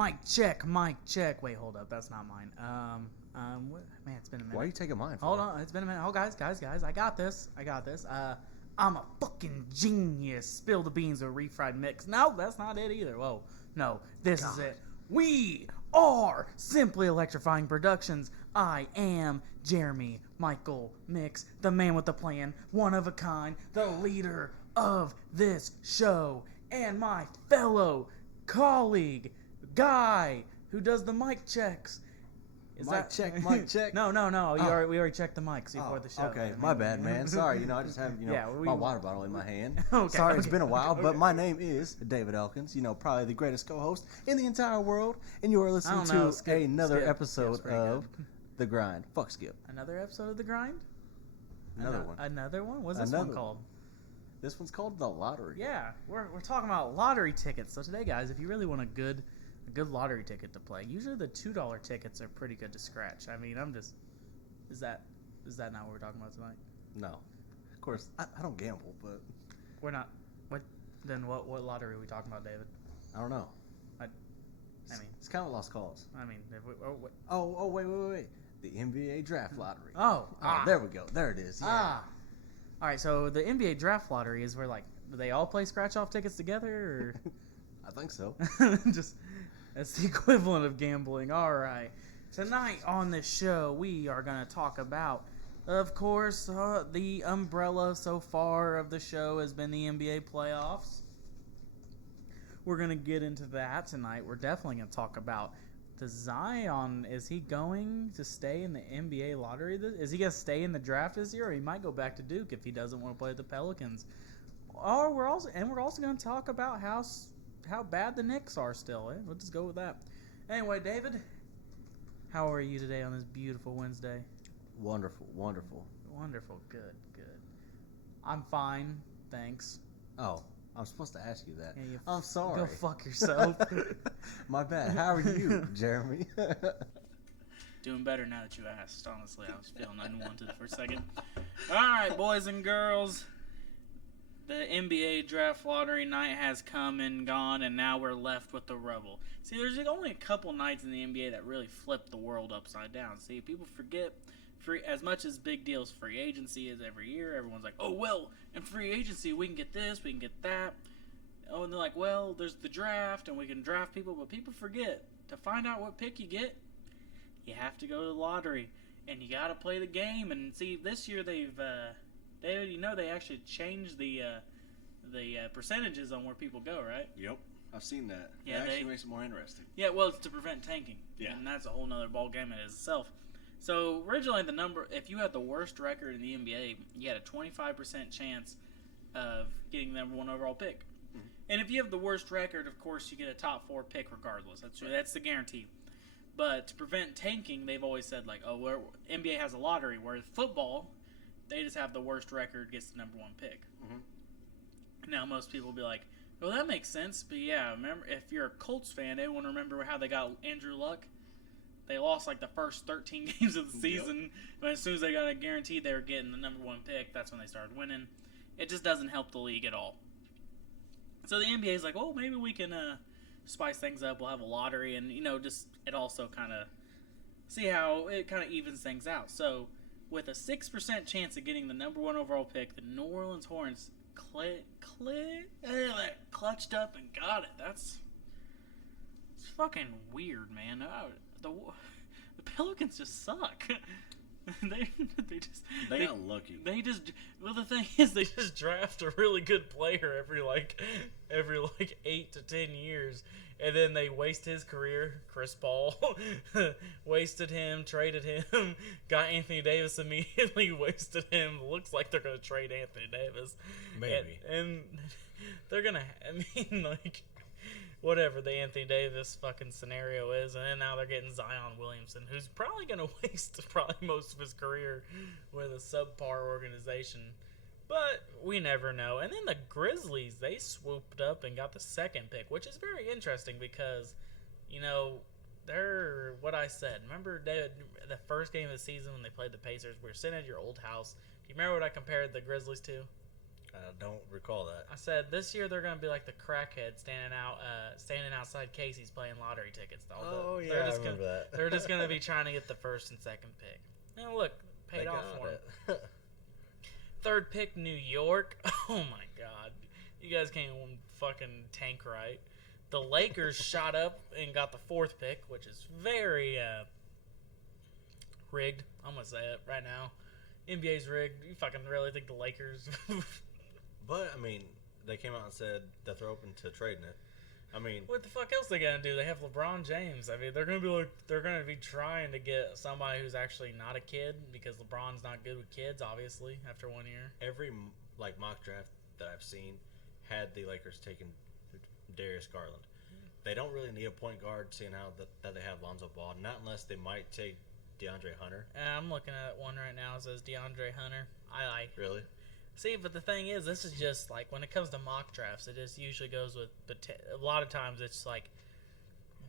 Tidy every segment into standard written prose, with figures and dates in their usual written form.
Mic check. Wait, hold up. That's not mine. Man, it's been a minute. Why are you taking mine for? Hold on. It's been a minute. Oh, guys. I got this. I'm a fucking genius. Spill the beans with refried mix. No, that's not it either. Whoa. No, this is it. We are Simply Electrifying Productions. I am Jeremy Michael Mix, the man with the plan, one of a kind, the leader of this show, and my fellow colleague, guy who does the mic checks. Mic check. No. We already checked the mics before the show. Okay, my bad, man. Sorry, I just have my water bottle in my hand. Okay, Sorry, it's been a while, but my name is David Elkins. Probably the greatest co-host in the entire world, and you are listening to another episode of The Grind. Fuck Skip. Another episode of The Grind. Another one. Another one. What's this one called? This one's called The Lottery. Yeah, we're talking about lottery tickets. So today, guys, if you really want a good lottery ticket to play, usually the $2 tickets are pretty good to scratch. I mean, is that not what we're talking about tonight? No, of course I don't gamble, but we're not. What lottery are we talking about, David? I don't know. I mean, it's kind of lost cause. I mean, wait. The NBA draft lottery. There we go. There it is. Yeah. All right. So the NBA draft lottery is where do they all play scratch off tickets together? Or? I think so. That's the equivalent of gambling. All right. Tonight on this show, we are going to talk about, of course, the umbrella so far of the show has been the NBA playoffs. We're going to get into that tonight. We're definitely going to talk about the Zion. Is he going to stay in the NBA lottery? Is he going to stay in the draft this year, or he might go back to Duke if he doesn't want to play the Pelicans? Or we're also going to talk about how bad the Knicks are still. We'll just go with that. Anyway, David, how are you today on this beautiful Wednesday? Wonderful. Good. I'm fine, thanks. Oh, I'm supposed to ask you that. Yeah, I'm sorry. Go fuck yourself. My bad. How are you, Jeremy? Doing better now that you asked, honestly. I was feeling unwanted for a second. All right, boys and girls. The NBA draft lottery night has come and gone, and now we're left with the rubble. See, there's only a couple nights in the NBA that really flip the world upside down. See, people forget, as much as big deals free agency is every year, everyone's like, oh, well, in free agency, we can get this, we can get that. Oh, and they're like, well, there's the draft, and we can draft people, but people forget, to find out what pick you get, you have to go to the lottery, and you got to play the game. And see, this year David, they actually changed the percentages on where people go, right? Yep, I've seen that. Yeah, it actually makes it more interesting. Yeah, well, it's to prevent tanking. Yeah. And that's a whole nother ball game in itself. So originally the number, if you had the worst record in the NBA, you had a 25% chance of getting the number one overall pick. Mm-hmm. And if you have the worst record, of course, you get a top 4 pick regardless. That's the guarantee. But to prevent tanking, they've always said, NBA has a lottery, whereas football, they just have the worst record gets the number 1 pick. Mm-hmm. Now, most people will be like, well, that makes sense. But yeah, remember, if you're a Colts fan, everyone remember how they got Andrew Luck? They lost the first 13 games of the season. Yep. But as soon as they got a guarantee they were getting the number 1 pick, that's when they started winning. It just doesn't help the league at all. So the NBA is like, well, maybe we can spice things up. We'll have a lottery, and just it also kind of see how it kind of evens things out. So with a 6% chance of getting the number 1 overall pick, the New Orleans Hornets clutched up and got it. It's fucking weird, man. The Pelicans just suck. They got lucky. The thing is, they just draft a really good player every 8 to 10 years, and then they waste his career. Chris Paul wasted him, traded him, got Anthony Davis immediately, wasted him. Looks like they're gonna trade Anthony Davis, maybe, and they're gonna. Whatever the Anthony Davis fucking scenario is, and then now they're getting Zion Williamson, who's probably going to waste most of his career with a subpar organization. But we never know. And then the Grizzlies, they swooped up and got the 2nd pick, which is very interesting because, they're what I said. Remember, David, the first game of the season when they played the Pacers, we were sitting at your old house. Do you remember what I compared the Grizzlies to? I don't recall that. I said this year they're going to be like the crackhead standing outside Casey's playing lottery tickets. I remember that. They're just going to be trying to get the first and second pick. And look, paid off for them. Third pick, New York. Oh my God, you guys can't even fucking tank right. The Lakers shot up and got the fourth pick, which is very rigged. I'm gonna say it right now. NBA's rigged. You fucking really think the Lakers? But I mean, they came out and said that they're open to trading it. I mean, what the fuck else they gonna do? They have LeBron James. I mean, they're gonna be trying to get somebody who's actually not a kid because LeBron's not good with kids, obviously. After 1 year, every mock draft that I've seen had the Lakers taking Darius Garland. They don't really need a point guard, seeing how that they have Lonzo Ball. Not unless they might take DeAndre Hunter. I'm looking at one right now. It says DeAndre Hunter. I like. Really? See, but the thing is, this is just like when it comes to mock drafts, it just usually goes with a lot of times it's like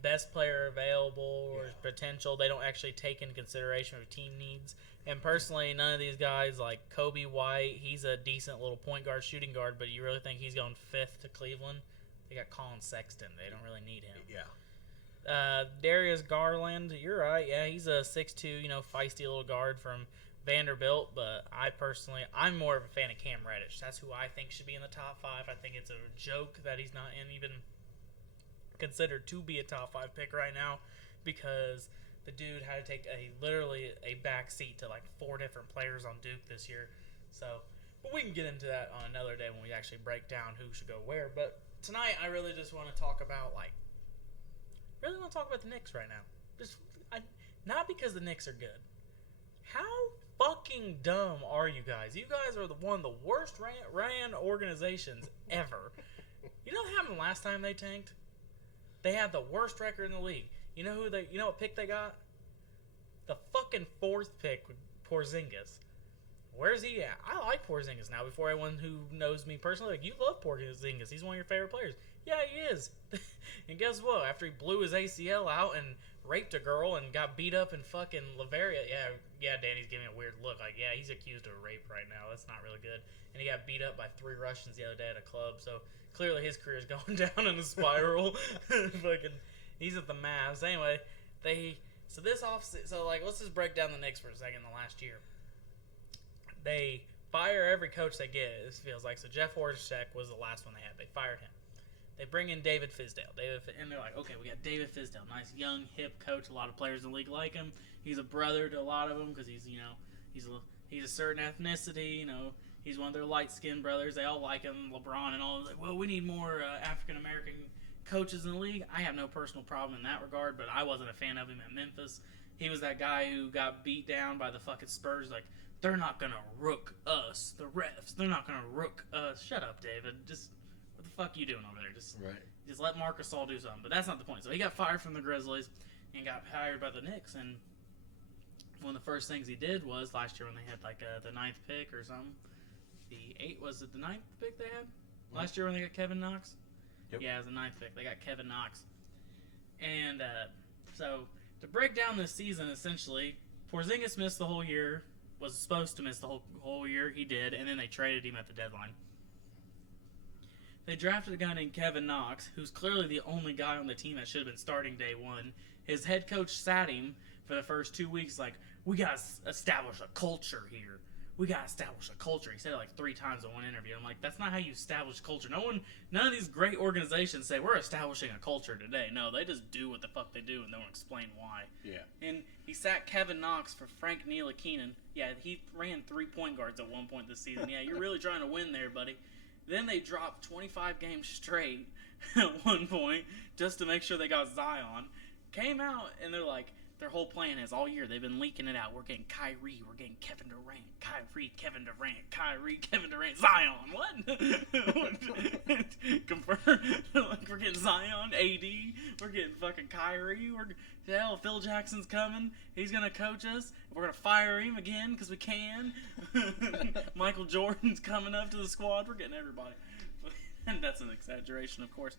best player available or potential. They don't actually take into consideration what team needs. And personally, none of these guys like Kobe White, he's a decent little point guard, shooting guard, but you really think he's going 5th to Cleveland? They got Colin Sexton. They don't really need him. Yeah. Darius Garland, you're right. Yeah, he's a 6'2", feisty little guard from Vanderbilt, but I'm more of a fan of Cam Reddish. That's who I think should be in the top 5. I think it's a joke that he's not even considered to be a top 5 pick right now because the dude had to take literally a back seat to like 4 different players on Duke this year. So, but we can get into that on another day when we actually break down who should go where. But tonight, I really just want to talk about the Knicks right now. Not because the Knicks are good. How fucking dumb are you guys? You guys are one of the worst ran organizations ever. You know what happened last time they tanked? They had the worst record in the league. You know what pick they got? The fucking 4th pick, Porzingis. Where's he at? I like Porzingis now. Before everyone who knows me personally, like, you love Porzingis. He's one of your favorite players. Yeah, he is. And guess what? After he blew his ACL out and raped a girl and got beat up in fucking Lavaria, yeah, Danny's giving a weird look. Like, yeah, he's accused of rape right now. That's not really good. And he got beat up by 3 Russians the other day at a club. So clearly his career is going down in a spiral. Fucking, he's at the Mavs. Anyway, let's just break down the Knicks for a second. The last year, they fire every coach they get. It feels like. So Jeff Hornacek was the last one they had. They fired him. They bring in David Fizdale. And they're like, okay, we got David Fizdale. Nice, young, hip coach. A lot of players in the league like him. He's a brother to a lot of them because he's a certain ethnicity. He's one of their light-skinned brothers. They all like him, LeBron and all. Like, well, we need more African-American coaches in the league. I have no personal problem in that regard, but I wasn't a fan of him at Memphis. He was that guy who got beat down by the fucking Spurs. Like, they're not going to rook us, the refs. They're not going to rook us. Shut up, David. What the fuck you doing over there? Just let Marc Gasol do something. But that's not the point. So he got fired from the Grizzlies and got hired by the Knicks. And one of the first things he did was last year when they had like the 9th pick or something. Was it the 9th pick they had? Last year when they got Kevin Knox? Yep. Yeah, it was the 9th pick. They got Kevin Knox. And so to break down this season, essentially, Porzingis missed the whole year. Was supposed to miss the whole year. He did. And then they traded him at the deadline. They drafted a guy named Kevin Knox, who's clearly the only guy on the team that should have been starting day one. His head coach sat him for the first 2 weeks like, we got to establish a culture here. We got to establish a culture. He said it like 3 times in one interview. I'm like, that's not how you establish culture. None of these great organizations say, we're establishing a culture today. No, they just do what the fuck they do and don't explain why. Yeah. And he sat Kevin Knox for Frank Ntilikina. Yeah, he ran 3 point guards at one point this season. Yeah, you're really trying to win there, buddy. Then they dropped 25 games straight at one point just to make sure they got Zion. Came out, and they're like, their whole plan is all year they've been leaking it out. We're getting Kyrie. We're getting Kevin Durant. Kyrie, Kevin Durant. Kyrie, Kevin Durant. Zion. What? Confirm. Like, we're getting Zion, AD. We're getting fucking Kyrie. Hell, Phil Jackson's coming. He's going to coach us. We're going to fire him again because we can. Michael Jordan's coming up to the squad. We're getting everybody. And that's an exaggeration, of course.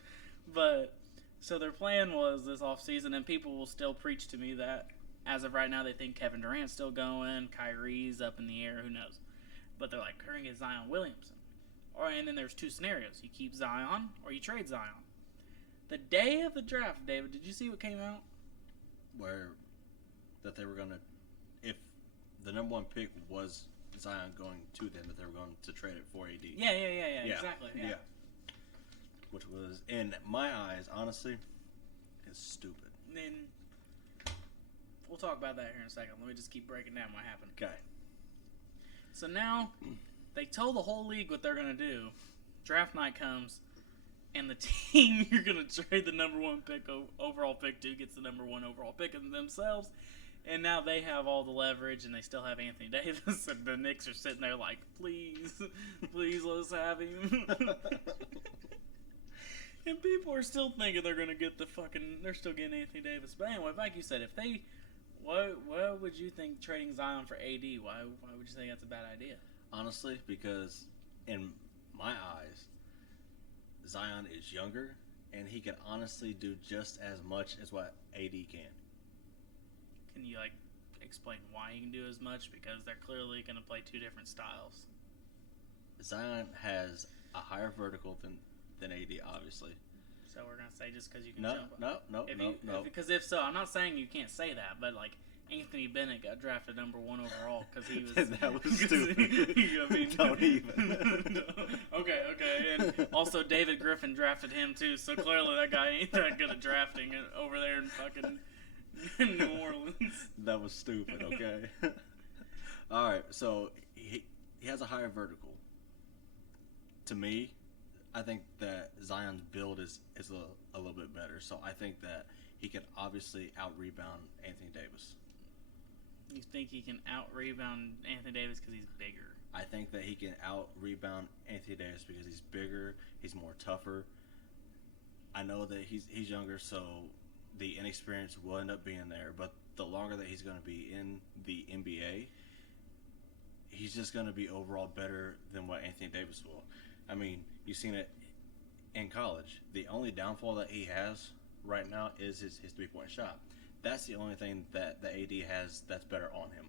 But so their plan was this offseason, and people will still preach to me that as of right now they think Kevin Durant's still going, Kyrie's up in the air, who knows. But they're like, we're going to get Zion Williamson. and then there's two scenarios. You keep Zion or you trade Zion. The day of the draft, David, did you see what came out? Where that they were going to, if the number one pick was Zion going to them, that they were going to trade it for AD. Yeah, exactly. Yeah. Which was, in my eyes, honestly, is stupid. Then we'll talk about that here in a second. Let me just keep breaking down what happened. Okay. So now they told the whole league what they're going to do. Draft night comes, and the team you're going to trade the number one pick overall pick to gets the number one overall pick of themselves. And now they have all the leverage, and they still have Anthony Davis. And the Knicks are sitting there like, please let us have him. And people are still thinking they're going to get they're still getting Anthony Davis. But anyway, like you said, why would you think trading Zion for AD? Why would you think that's a bad idea? Honestly, because in my eyes, Zion is younger, and he can honestly do just as much as what AD can. Can you explain why he can do as much? Because they're clearly going to play two different styles. Zion has a higher vertical than AD, obviously. So we're going to say just because you can jump? No. Because if so, I'm not saying you can't say that, but Anthony Bennett got drafted number one overall because he was... That was stupid. Don't even. Okay. And also David Griffin drafted him too, so clearly that guy ain't that good at drafting over there in fucking New Orleans. That was stupid, okay? Alright, so he has a higher vertical. To me, I think that Zion's build is a little bit better. So I think that he can obviously out-rebound Anthony Davis. You think he can out-rebound Anthony Davis because he's bigger? I think that he can out-rebound Anthony Davis because he's bigger, he's more tougher. I know that he's younger, so the inexperience will end up being there. But the longer that he's going to be in the NBA, he's just going to be overall better than what Anthony Davis will. I mean, you've seen it in college. The only downfall that he has right now is his three-point shot. That's the only thing that the AD has that's better on him,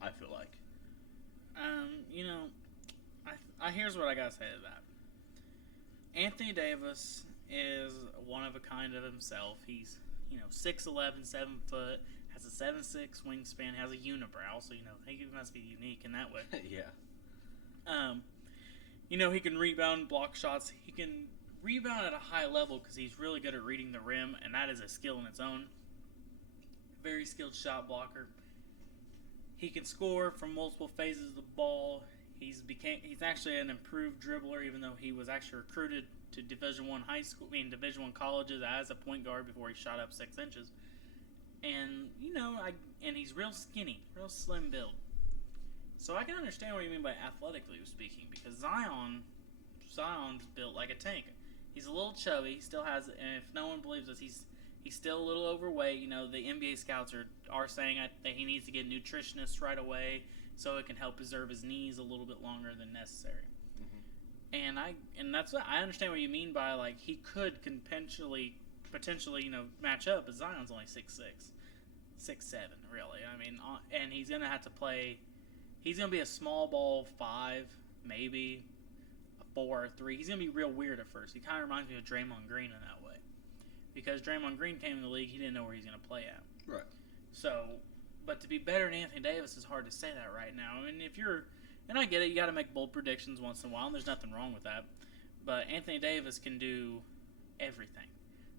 I feel like. Here's what I got to say to that. Anthony Davis is one of a kind of himself. He's, 6'11", 7 foot, has a 7'6" wingspan, has a unibrow, so, he must be unique in that way. Yeah. He can rebound, block shots. He can rebound at a high level because he's really good at reading the rim, and that is a skill in its own. Very skilled shot blocker. He can score from multiple phases of the ball. He's actually an improved dribbler, even though he was actually recruited to Division I colleges as a point guard before he shot up 6 inches. And and he's real skinny, real slim build. So I can understand what you mean by athletically speaking, because Zion's built like a tank. He's a little chubby. He still has, and if no one believes us, he's still a little overweight. The NBA scouts are saying that he needs to get nutritionists right away so it can help preserve his knees a little bit longer than necessary. Mm-hmm. And that's what I understand what you mean by he could potentially match up, but Zion's only 6'6", 6'7", really. I mean, and he's gonna have to play. He's going to be a small ball 5, maybe a 4 or 3. He's going to be real weird at first. He kind of reminds me of Draymond Green in that way. Because Draymond Green came in the league, he didn't know where he's going to play at. Right. So, but to be better than Anthony Davis is hard to say that right now. I mean, and I get it, you got to make bold predictions once in a while, and there's nothing wrong with that. But Anthony Davis can do everything.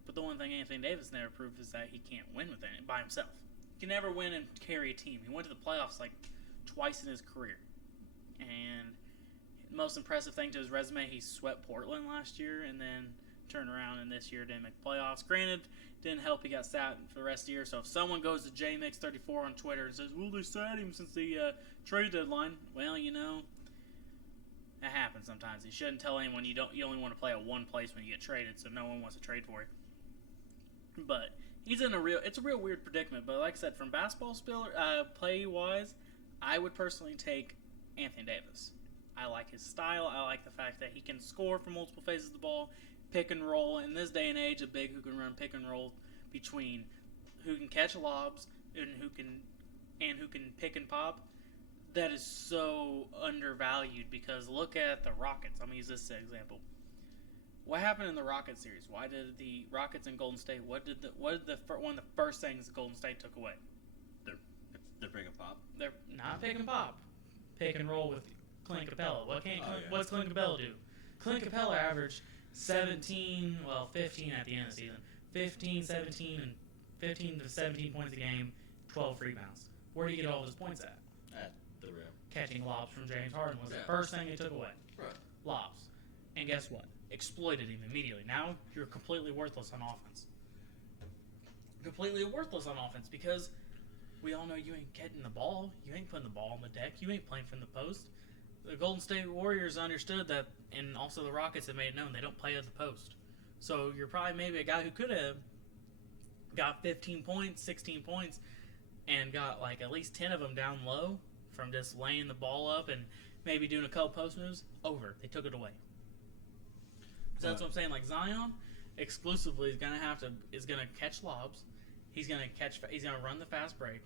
But the one thing Anthony Davis never proved is that he can't win with it by himself. He can never win and carry a team. He went to the playoffs twice in his career. And the most impressive thing to his resume, he swept Portland last year and then turned around and this year didn't make the playoffs. Granted, didn't help he got sat for the rest of the year. So if someone goes to JMix34 on Twitter and says, well, they sat him since the trade deadline, well, that happens sometimes. You shouldn't tell anyone you only want to play at one place when you get traded, so no one wants to trade for you. But he's in it's a real weird predicament. But like I said, from basketball play-wise, I would personally take Anthony Davis. I like his style. I like the fact that he can score from multiple phases of the ball, pick and roll. In this day and age, a big who can run pick and roll who can catch lobs and who can pick and pop. that is so undervalued because look at the Rockets. I'm going to use this as an example. What happened in the Rocket series? Why did the Rockets and Golden State? What did one of the first things Golden State took away? They're pick and pop. They're not pick and pop. Pick and roll with Clint Capella. What's Clint Capella do? Clint Capella averaged 15 at the end of the season. 15 to 17 points a game, 12 rebounds. Where do you get all those points at? At the rim. Catching lobs from James Harden was the first thing they took away. Right. Lobs. And guess what? Exploited him immediately. Now you're completely worthless on offense. Completely worthless on offense because we all know you ain't getting the ball. You ain't putting the ball on the deck. You ain't playing from the post. The Golden State Warriors understood that, and also the Rockets have made it known they don't play at the post. So you're probably maybe a guy who could have got 15 points, 16 points, and got like at least 10 of them down low from just laying the ball up and maybe doing a couple post moves. Over. They took it away. So that's what I'm saying. Like Zion, exclusively is gonna catch lobs. He's gonna run the fast break.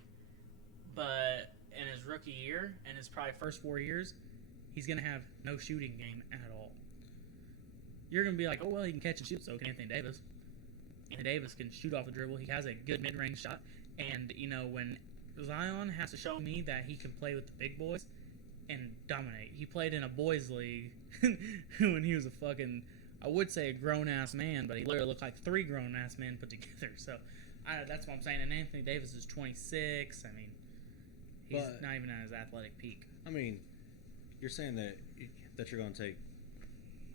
But in his rookie year and his probably first 4 years, he's gonna have no shooting game at all. You're gonna be like, oh well, he can catch and shoot. So can Anthony Davis. Anthony Davis can shoot off the dribble. He has a good mid-range shot. And when Zion has to show me that he can play with the big boys and dominate. He played in a boys league when he was a fucking, I would say a grown-ass man, but he literally looked like 3 grown-ass men put together. So that's what I'm saying. And Anthony Davis is 26. I mean, he's not even at his athletic peak. I mean, you're saying that you're going to take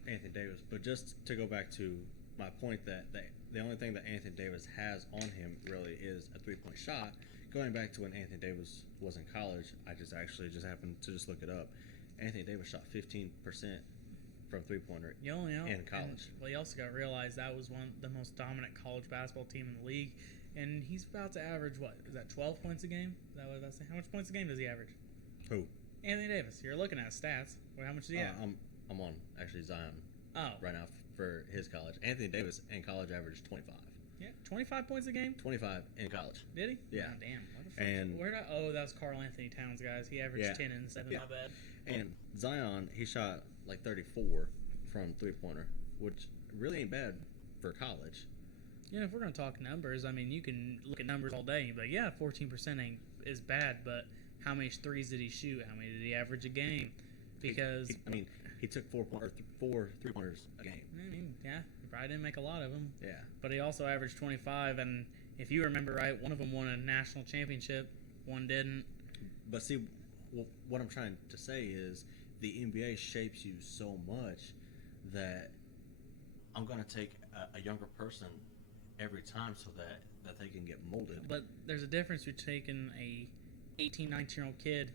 Anthony Davis, but just to go back to my point that the only thing that Anthony Davis has on him really is a 3-point shot. Going back to when Anthony Davis was in college, I just happened to just look it up. Anthony Davis shot 15% from 3-pointer in college. You also got to realize that was the most dominant college basketball team in the league, and he's about to average what? Is that 12 points a game? Is that what I was saying? How much points a game does he average? Who? Anthony Davis. You're looking at his stats. Well, how much does he have? I'm on actually Zion right now for his college. Anthony Davis in college averaged 25. Yeah, 25 points a game? 25 in college. Did he? Yeah. Oh, damn. What the fuck? That was Karl Anthony Towns, guys. He averaged 10 and 7. Yeah. Not bad. And Zion, he shot like 34 from 3-pointer, which really ain't bad for college. Yeah, if we're going to talk numbers, I mean, you can look at numbers all day, but 14% is bad, but how many threes did he shoot? How many did he average a game? Because he took 4 3-pointers a game. I mean, yeah, he probably didn't make a lot of them. Yeah. But he also averaged 25, and if you remember right, one of them won a national championship, one didn't. But see, what I'm trying to say is the NBA shapes you so much that I'm going to take a younger person every time so that they can get molded. But there's a difference between taking a 18, 19-year-old kid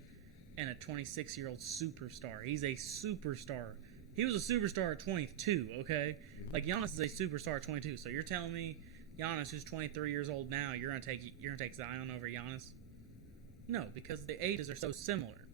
and a 26-year-old superstar. He's a superstar. He was a superstar at 22, okay? Mm-hmm. Like, Giannis is a superstar at 22. So you're telling me Giannis, who's 23 years old now, you're gonna take Zion over Giannis? No, because the ages are so similar.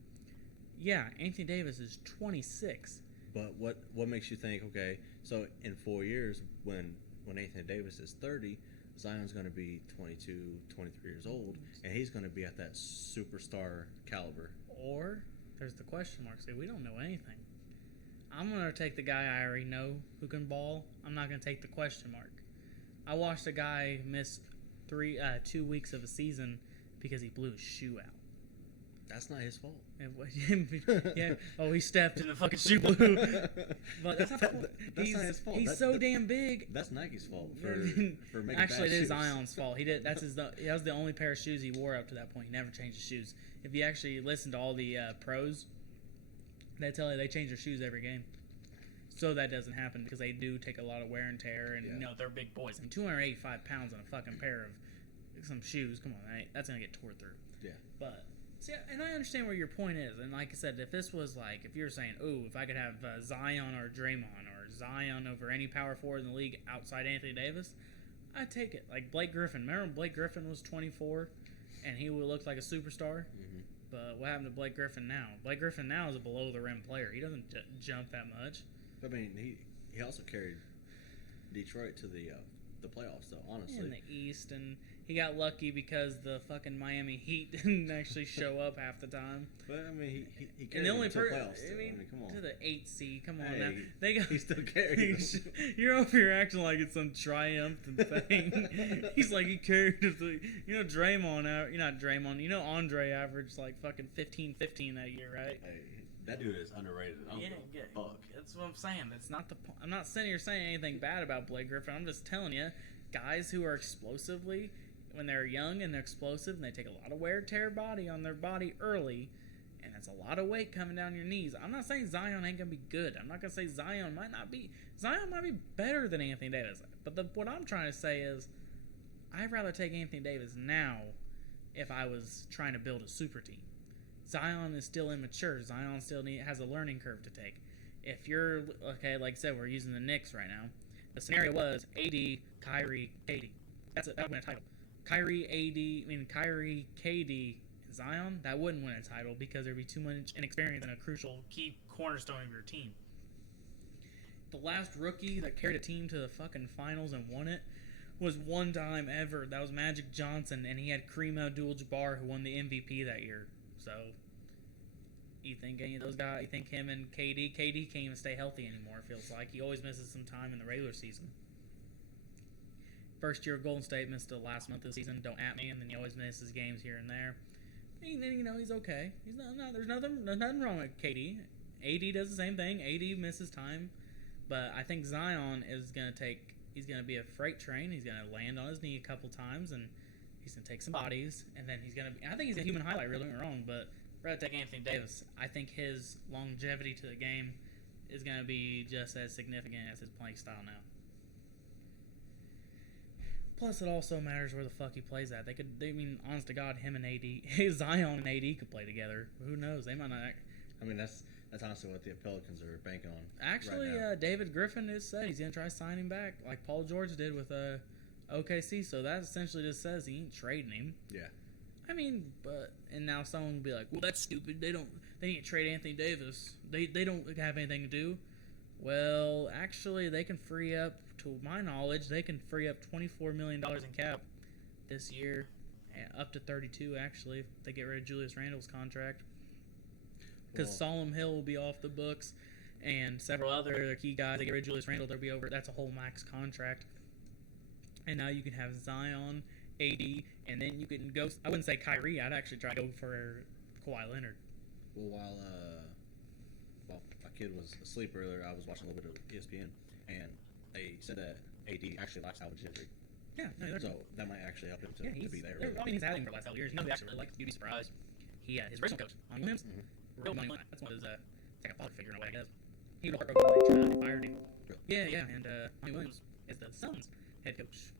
Yeah, Anthony Davis is 26. But what makes you think, okay, so in 4 years, when Anthony Davis is 30, Zion's going to be 22, 23 years old, and he's going to be at that superstar caliber. Or there's the question mark. Say, we don't know anything. I'm going to take the guy I already know who can ball. I'm not going to take the question mark. I watched a guy miss 2 weeks of a season because he blew his shoe out. That's not his fault. Yeah. Oh, he stepped in the fucking shoe blue. But that's not his fault. He's so damn big. That's Nike's fault for making Actually, bad it is shoes. Zion's fault. He did. That was the only pair of shoes he wore up to that point. He never changed his shoes. If you actually listen to all the pros, they tell you they change their shoes every game. So that doesn't happen because they do take a lot of wear and tear, and they're big boys. I mean, 285 pounds on a fucking pair of some shoes. Come on, that's gonna get tore through. Yeah. But see, and I understand where your point is, and like I said, if this was like, if you're saying, oh, if I could have Zion or Draymond or Zion over any power forward in the league outside Anthony Davis, I'd take it. Like Blake Griffin. Remember when Blake Griffin was 24, and he looked like a superstar? Mm-hmm. But what happened to Blake Griffin now? Blake Griffin now is a below the rim player. He doesn't jump that much. I mean, he also carried Detroit to the playoffs, though. Honestly, in the East, and he got lucky because the fucking Miami Heat didn't actually show up half the time. But I mean, he And carried the only them to the person, playoffs. Still. I mean, come on. to the 8th seed. Come on Hey, now. They got. He still carried them. You're over here acting like it's some triumphant thing. He's like he carried the. You know Draymond out. You're not Draymond. You know Andre averaged like fucking 15 that year, right? Hey, that dude is underrated. Yeah, Fuck. that's what I'm saying. That's not the point. I'm not sitting here saying anything bad about Blake Griffin. I'm just telling you, guys who are explosively, when they're young and they're explosive and they take a lot of wear and tear body on their body early, and it's a lot of weight coming down your knees. I'm not saying Zion ain't gonna be good. I'm not gonna say Zion might not be. Zion might be better than Anthony Davis. But what I'm trying to say is, I'd rather take Anthony Davis now if I was trying to build a super team. Zion is still immature. Zion still has a learning curve to take. If you're okay, like I said, we're using the Knicks right now. The scenario was AD, Kyrie, KD. That would win a title. Kyrie, KD, Zion, that wouldn't win a title because there'd be too much inexperience in a crucial Key cornerstone of your team. The last rookie that carried a team to the fucking finals and won it was one time ever. That was Magic Johnson, and he had Kareem Abdul-Jabbar, who won the MVP that year. So, you think any of those guys, you think him and KD can't even stay healthy anymore, it feels like. He always misses some time in the regular season. First year of Golden State missed the last month of the season, don't at me, and then he always misses games here and there. And then, he's okay. There's nothing wrong with KD. AD does the same thing. AD misses time. But I think Zion is going to he's going to be a freight train. He's going to land on his knee a couple times, and he's going to take some bodies, and then I think he's a human highlight, really, don't get me wrong, but I'd rather take Anthony Davis. I think his longevity to the game is going to be just as significant as his playing style now. Plus, it also matters where the fuck he plays at. Honest to God, him and AD, Zion and AD could play together. Who knows? They might not. I mean, that's honestly what the Pelicans are banking on. Actually, right now. David Griffin has said he's going to try signing back, like Paul George did with OKC. So that essentially just says he ain't trading him. Yeah. I mean, and now someone will be like, well, that's stupid. They need to trade Anthony Davis. They don't have anything to do. Well, actually, they can free up, to my knowledge, they can free up $24 million in cap this year, up to 32 actually, if they get rid of Julius Randle's contract. Because Solomon Hill will be off the books, and several other key guys. They get rid of Julius Randle, they'll be over. That's a whole max contract. And now you can have Zion, AD, and then you can go. I wouldn't say Kyrie. I'd actually try to go for Kawhi Leonard. Well, while my kid was asleep earlier, I was watching a little bit of ESPN, and they said that AD actually likes salvage injury. Yeah, no, so that might actually help him to be there. I mean, he's had him for the last couple years. He actually really likes. You'd be surprised. His original coach, Monty Williams, real Monty Williams. That's one of his. It's like a father figure in a way, I guess. He was heartbroken when they fired him. Really? Yeah, and Monty Williams is the Suns head coach.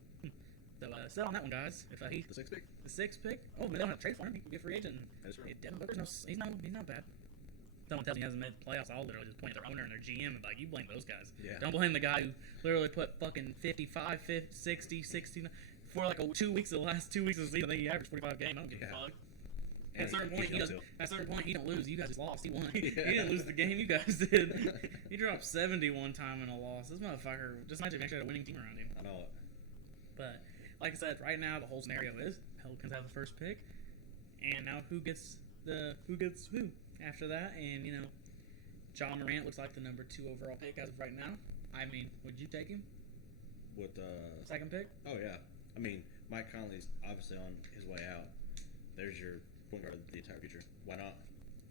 So sit on that one, guys. If the sixth pick. The sixth pick. Oh, they don't have to trade for him. He can be a free agent. That's right. Devin Booker's he's not bad. Someone tells me he hasn't made the playoffs, I'll literally just point at their owner and their GM and be like, you blame those guys. Yeah. Don't blame the guy who literally put fucking 55, 50, 60, 60 for like the last 2 weeks of the season. I think he averaged 45 games. I don't give a fuck. At a certain point, he don't lose. You guys just lost. He won. Yeah. He didn't lose the game. You guys did. He dropped 70 one time in a loss. This motherfucker just might have actually had a winning team around him. I know it. But like I said, right now the whole scenario is Pelicans have the first pick, and now who gets who after that? And John Morant looks like the number 2 overall pick as of right now. I mean, would you take him? With second pick? Oh yeah. I mean, Mike Conley's obviously on his way out. There's your point guard of the entire future. Why not?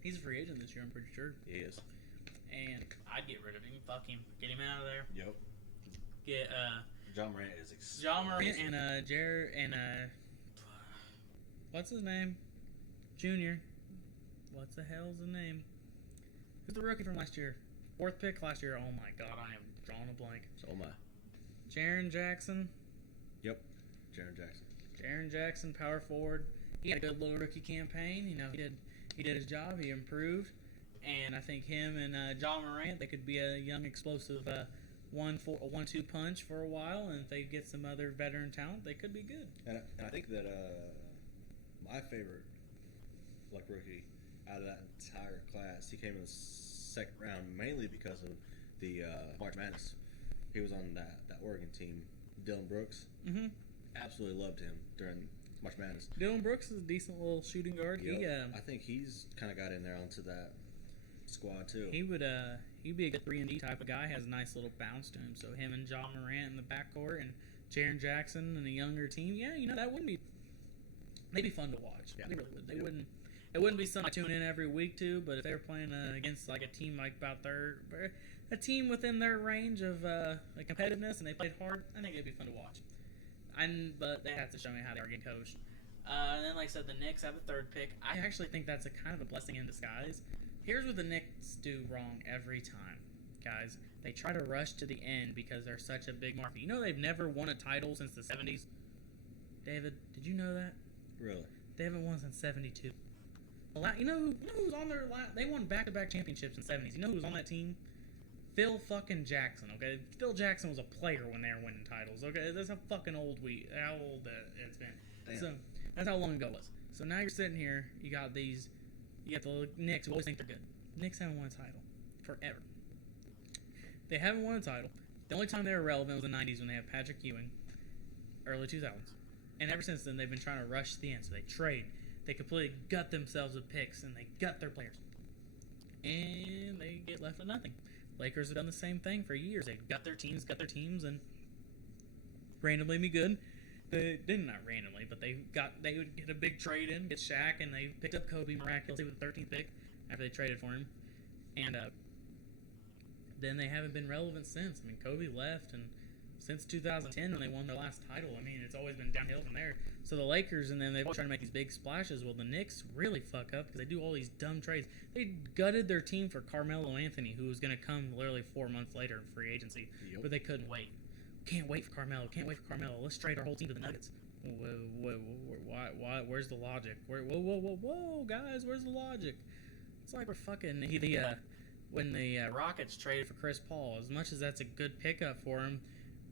He's a free agent this year, I'm pretty sure. He is. And I'd get rid of him. Fuck him. Get him out of there. Yep. Get John Morant is John Morant and Jared and what's his name? Junior. What's the hell's his name? Who's the rookie from last year? 4th pick last year. Oh my god, I am drawing a blank. So am I. Jaren Jackson. Yep. Jaren Jackson. Jaren Jackson, power forward. He had a good little rookie campaign. He did his job. He improved, and I think him and John Morant, they could be a young, explosive 1-2 punch for a while. And if they get some other veteran talent, they could be good. And I think that my favorite rookie out of that entire class, he came in the second round mainly because of the March Madness. He was on that Oregon team, Dylan Brooks. Mm-hmm. absolutely loved him during March Madness. Dylan Brooks is a decent little shooting guard. Yep. I think he's kind of got in there onto that squad too. He'd be a good 3-and-D type of guy. Has a nice little bounce to him. So him and John Morant in the backcourt and Jaren Jackson and a younger team. Yeah, that wouldn't be. They'd be fun to watch. Yeah, they really would. They wouldn't. It wouldn't be something I tune in every week to. But if they were playing against like a team like a team within their range of like competitiveness and they played hard, I think it'd be fun to watch. But they have to show me how they are getting coached. And then, like I said, the Knicks have the 3rd pick. I actually think that's a kind of a blessing in disguise. Here's what the Knicks do wrong every time, guys. They try to rush to the end because they're such a big market. You know they've never won a title since the 70s? David, did you know that? Really? They haven't won since 72. You know who's on their they won back-to-back championships in the 70s. You know who was on that team? Phil fucking Jackson, okay? Phil Jackson was a player when they were winning titles, okay? That's how fucking old it's been. Damn. So, that's how long ago it was. So now you're sitting here, you got the Knicks who always think they're good. The Knicks haven't won a title. Forever. They haven't won a title. The only time they were relevant was in the 90s when they had Patrick Ewing, early 2000s. And ever since then, they've been trying to rush to the end. So they trade. They completely gut themselves with picks, and they gut their players. And they get left with nothing. Lakers have done the same thing for years. They've got their teams, and randomly be good. They didn't, not randomly, but they would get a big trade in, get Shaq, and they picked up Kobe miraculously with the 13th pick after they traded for him. And then they haven't been relevant since. I mean, Kobe left, and since 2010 when they won their last title, I mean, it's always been downhill from there. So the Lakers, and then they try to make these big splashes. Well, the Knicks really fuck up because they do all these dumb trades. They gutted their team for Carmelo Anthony, who was going to come literally 4 months later in free agency, but they couldn't wait. Can't wait for Carmelo. Let's trade our whole team to the Nuggets. Why? Where's the logic? Whoa, guys, where's the logic? It's like we're fucking when the Rockets traded for Chris Paul. As much as that's a good pickup for him,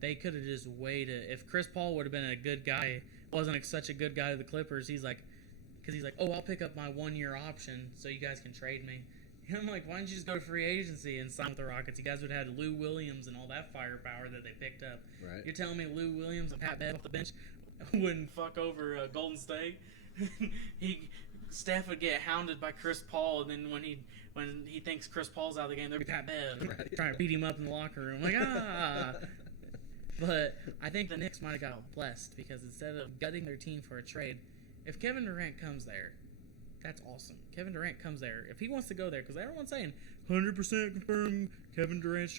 they could have just waited. If Chris Paul would have been a good guy, wasn't such a good guy to the Clippers, he's like, oh, I'll pick up my 1-year option so you guys can trade me. And I'm like, why don't you just go to free agency and sign with the Rockets? You guys would have had Lou Williams and all that firepower that they picked up. Right. You're telling me Lou Williams and Pat Bev off the bench wouldn't fuck over Golden State? Steph would get hounded by Chris Paul, and then when he thinks Chris Paul's out of the game, there'd be Pat Bev trying to beat him up in the locker room. Like, But I think the Knicks might have got blessed because instead of gutting their team for a trade, if Kevin Durant comes there, that's awesome. Kevin Durant comes there. If he wants to go there, because everyone's saying 100% confirmed Kevin Durant's